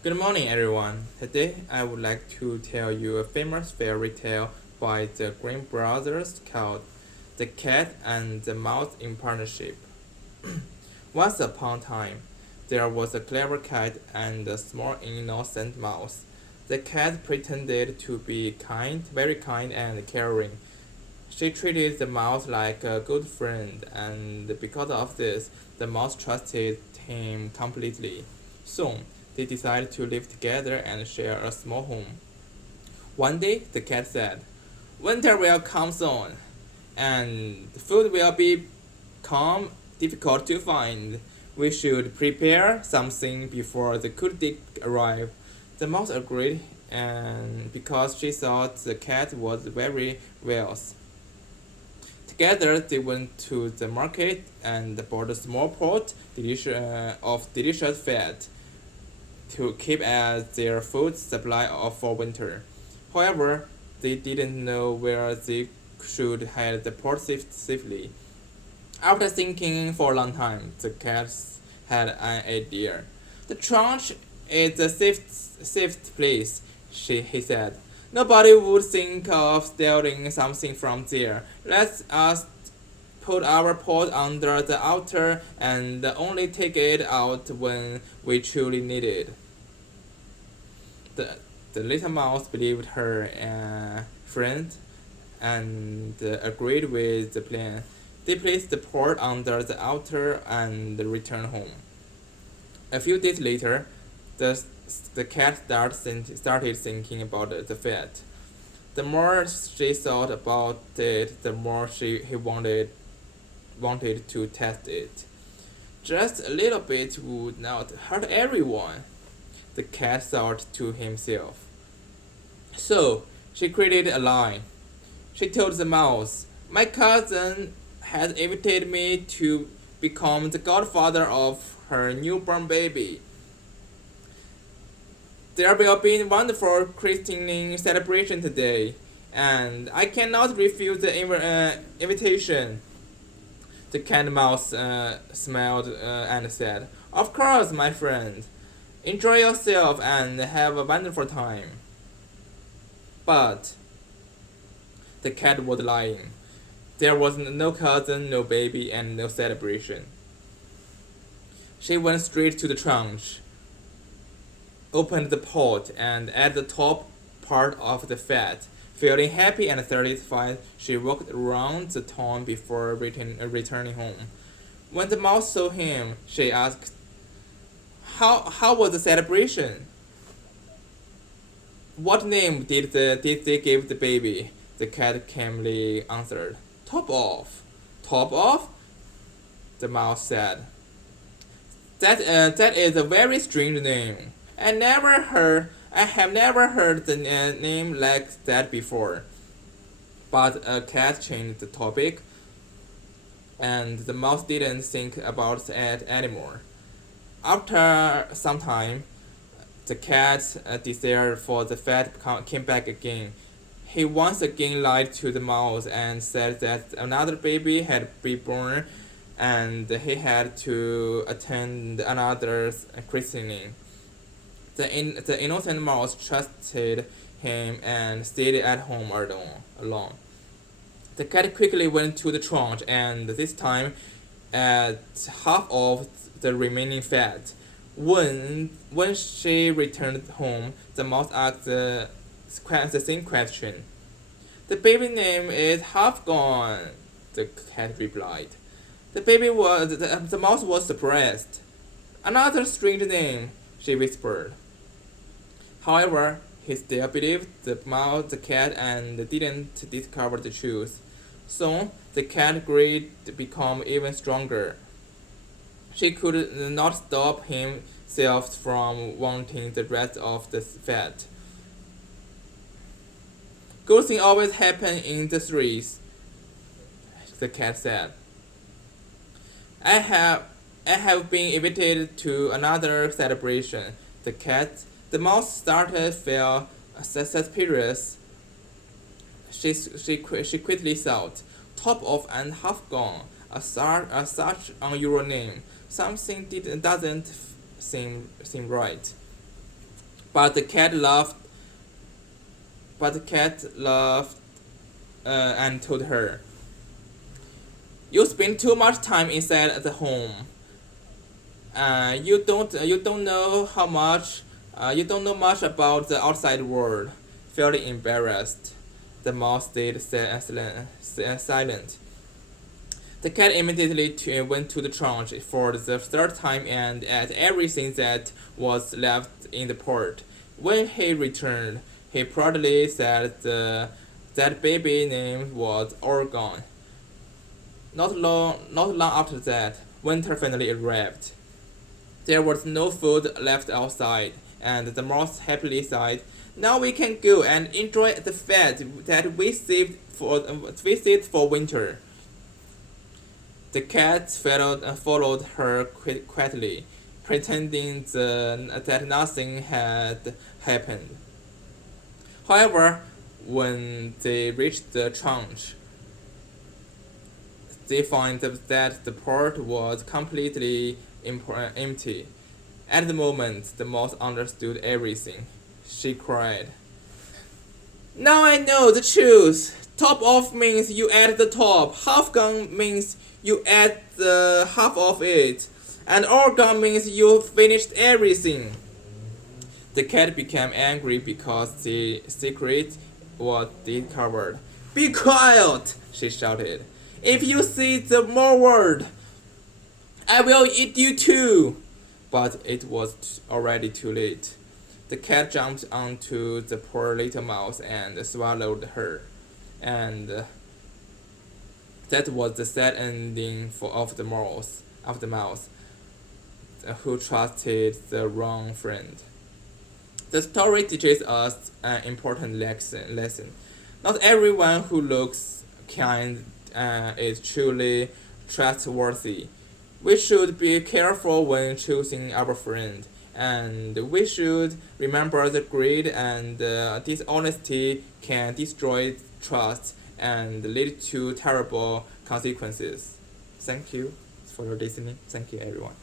Good morning, everyone. Today, I would like to tell you a famous fairy tale by the Grimm brothers called The Cat and the Mouse in Partnership. Once upon a time, there was a clever cat and a small innocent mouse. The cat pretended to be kind, very kind and caring. She treated the mouse like a good friend, and because of this, the mouse trusted him completely. Soon, they decided to live together and share a small home. One day, the cat said, "Winter will come soon, and food will become difficult to find. We should prepare something before the cold day arrive." The mouse agreed, and because she thought the cat was very wise. Together, they went to the market and bought a small pot of delicious fat to keep as their food supply for winter. However, they didn't know where they should hide the pot safely. After thinking for a long time, the cats had an idea. "The trunk is the safest place," he said. "Nobody would think of stealing something from there. Let us put our pot under the altar and only take it out when we truly need it." The, the little mouse believed her friend and agreed with the plan. They placed the pot under the altar and returned home. A few days later, the, the cat started thinking about the fat. The more she thought about it, the more he wanted to test it. "Just a little bit would not hurt everyone," the cat thought to himself. So she created a lie. She told the mouse, "My cousin has invited me to become the godfather of her newborn baby. There will be a wonderful christening celebration today, and I cannot refuse the invitation." The cat mouse smiled and said, "Of course, my friend. Enjoy yourself and have a wonderful time." But the cat was lying. There was no cousin, no baby, and no celebration. She went straight to the trunk, opened the pot, and ate the top part of the fat. Feeling happy and satisfied, she walked around the town before returning home. When the mouse saw him, she asked, How was the celebration? What name did they give the baby?" The cat calmly answered, "Top off." "Top off?" the mouse said. That is a very strange name. I have never heard the name like that before." But a cat changed the topic, and the mouse didn't think about it anymore. After some time, the cat's desire for the fat came back again. He once again lied to the mouse and said that another baby had been born and he had to attend another's christening. The innocent mouse trusted him and stayed at home alone. The cat quickly went to the trunk and this time ate half of the remaining fat. When she returned home, the mouse asked the same question. "The baby name is half gone," the cat replied. The mouse was surprised. "Another strange name," she whispered. However, he still believed the cat, and didn't discover the truth. Soon, the cat grew to become even stronger. She could not stop himself from wanting the rest of the fat. "Good things always happen in the threes," the cat said. I have been invited to another celebration." The mouse started feel suspicious. She quickly thought, "Top off and half gone, such unusual name. Something doesn't seem right." But the cat laughed. And told her, "You spend too much time inside the home. You don't know how much. You don't know much about the outside world." Feeling embarrassed, the mouse stayed silent. The cat immediately went to the trunk for the third time and ate everything that was left in the pot. When he returned, he proudly said that baby name was Oregon. Not long after that, winter finally arrived. There was no food left outside, and the mouse happily sighed, "Now we can go and enjoy the fat that we saved for winter." The cat followed her quietly, pretending that nothing had happened. However, when they reached the trunk, they found that the pot was completely empty. At the moment, the mouse understood everything. She cried, "Now I know the truth. Top off means you add the top. Half gone means you add the half of it. And all gone means you finished everything." The cat became angry because the secret was discovered. "Be quiet!" she shouted. "If you say the more word, I will eat you too." But it was already too late. The cat jumped onto the poor little mouse and swallowed her. And that was the sad ending of the mouse, who trusted the wrong friend. The story teaches us an important lesson. Not everyone who looks kind is truly trustworthy. We should be careful when choosing our friend, and we should remember that greed and dishonesty can destroy trust and lead to terrible consequences. Thank you for listening. Thank you, everyone.